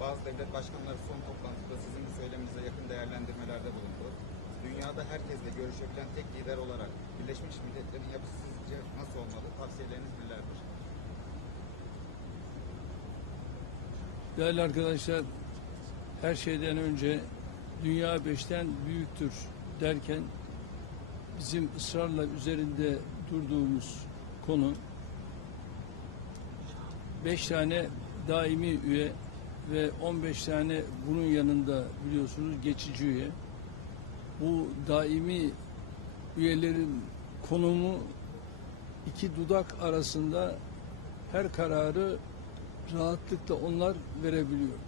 Bazı devlet başkanları son toplantıda sizin bu söyleminize yakın değerlendirmelerde bulundu. Dünyada herkesle görüşebilen tek lider olarak Birleşmiş Milletler'in yapısı sizce nasıl olmalı? Tavsiyeleriniz nelerdir? Değerli arkadaşlar, her şeyden önce dünya beşten büyüktür derken bizim ısrarla üzerinde durduğumuz konu beş tane daimi üye ve 15 tane bunun yanında biliyorsunuz geçici üye. Bu daimi üyelerin konumu iki dudak arasında her kararı rahatlıkla onlar verebiliyor.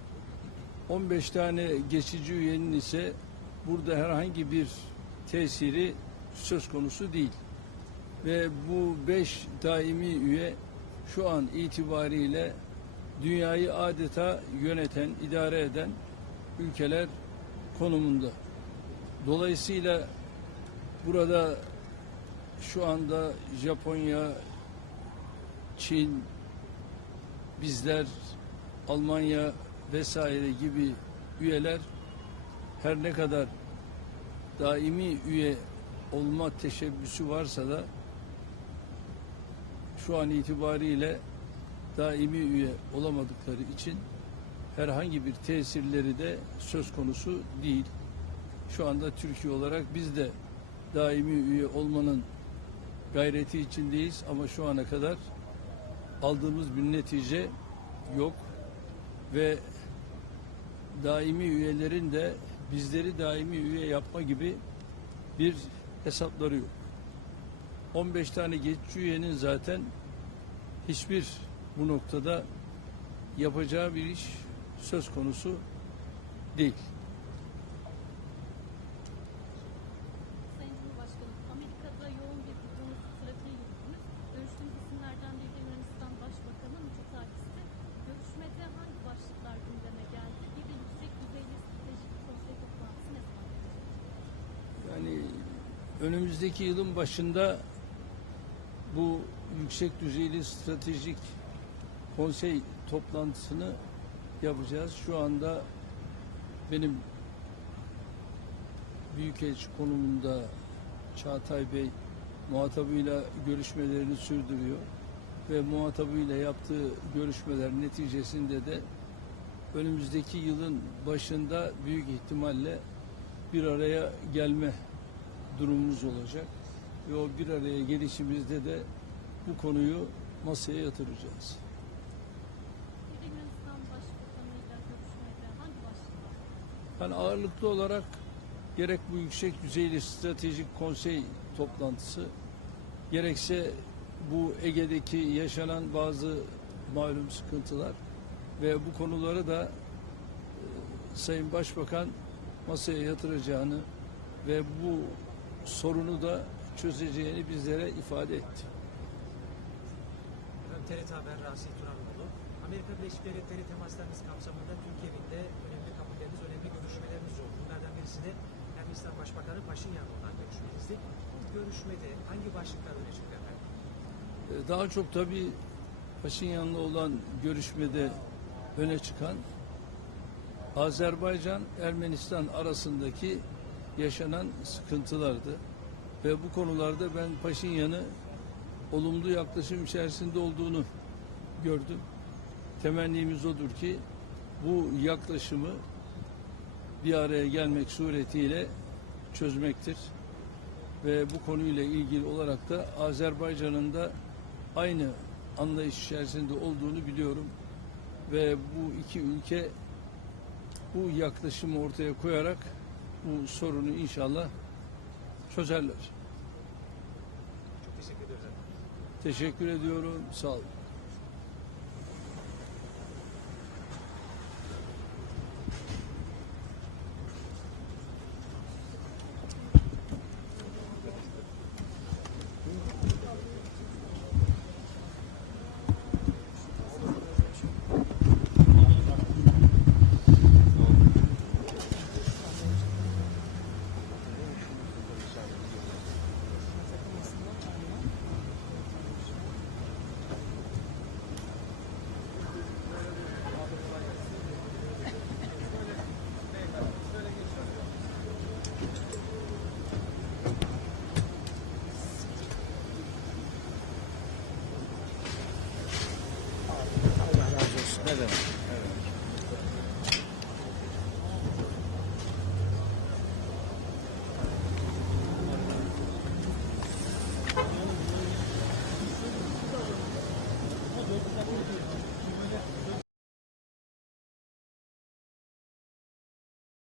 15 tane geçici üyenin ise burada herhangi bir tesiri söz konusu değil. Ve bu 5 daimi üye şu an itibariyle dünyayı adeta yöneten, idare eden ülkeler konumunda. Dolayısıyla burada şu anda Japonya, Çin, bizler Almanya vesaire gibi üyeler her ne kadar daimi üye olma teşebbüsü varsa da şu an itibariyle daimi üye olamadıkları için herhangi bir tesirleri de söz konusu değil. Şu anda Türkiye olarak biz de daimi üye olmanın gayreti içindeyiz ama şu ana kadar aldığımız bir netice yok ve daimi üyelerin de bizleri daimi üye yapma gibi bir hesapları yok. 15 tane geçici üyenin zaten hiçbir bu noktada yapacağı bir iş söz konusu değil. Sayın Cumhurbaşkanım, Amerika'da yoğun bir diplomatik strateji yürüttünüz. Görüştüğünüz isimlerden biri de Yunanistan Başbakanı Mitsotakis'ti. Görüşmede hangi başlıklar gündeme geldi? Bir de yüksek düzeyli stratejik konsey toplantısı ne zaman gelecek? Yani önümüzdeki yılın başında bu yüksek düzeyli stratejik konsey toplantısını yapacağız. Şu anda benim Büyükelçi konumunda Çağatay Bey muhatabıyla görüşmelerini sürdürüyor ve muhatabıyla yaptığı görüşmeler neticesinde de önümüzdeki yılın başında büyük ihtimalle bir araya gelme durumumuz olacak ve o bir araya gelişimizde de bu konuyu masaya yatıracağız. Bir de Yunanistan Başbakanı'yla görüşmede hangi başlıklar? Yani ağırlıklı olarak gerek bu yüksek düzeyli stratejik konsey toplantısı gerekse bu Ege'deki yaşanan bazı malum sıkıntılar ve bu konuları da e, Sayın Başbakan masaya yatıracağını ve bu sorunu da çözeceğini bizlere ifade etti. TRT Haber Rasim Turanoğlu. Amerika Birleşik Devletleri temaslarınız kapsamında Türkiye'de önemli kabulleriniz, önemli görüşmeleriniz oldu. Bunlardan birisi de Ermenistan Başbakanı Paşinyan'la olan görüşmenizdi. Bu görüşmede hangi başlıklar öne çıktı efendim? Ee, Daha çok tabii Paşinyan'la olan görüşmede öne çıkan Azerbaycan Ermenistan arasındaki yaşanan sıkıntılardı. Ve bu konularda ben Paşinyan'ı olumlu yaklaşım içerisinde olduğunu gördüm. Temennimiz odur ki bu yaklaşımı bir araya gelmek suretiyle çözmektir. Ve bu konuyla ilgili olarak da Azerbaycan'ın da aynı anlayış içerisinde olduğunu biliyorum. Ve bu iki ülke bu yaklaşımı ortaya koyarak bu sorunu inşallah çözerler. Çok teşekkür efendim. Teşekkür ediyorum. Sağ olun. দেবেন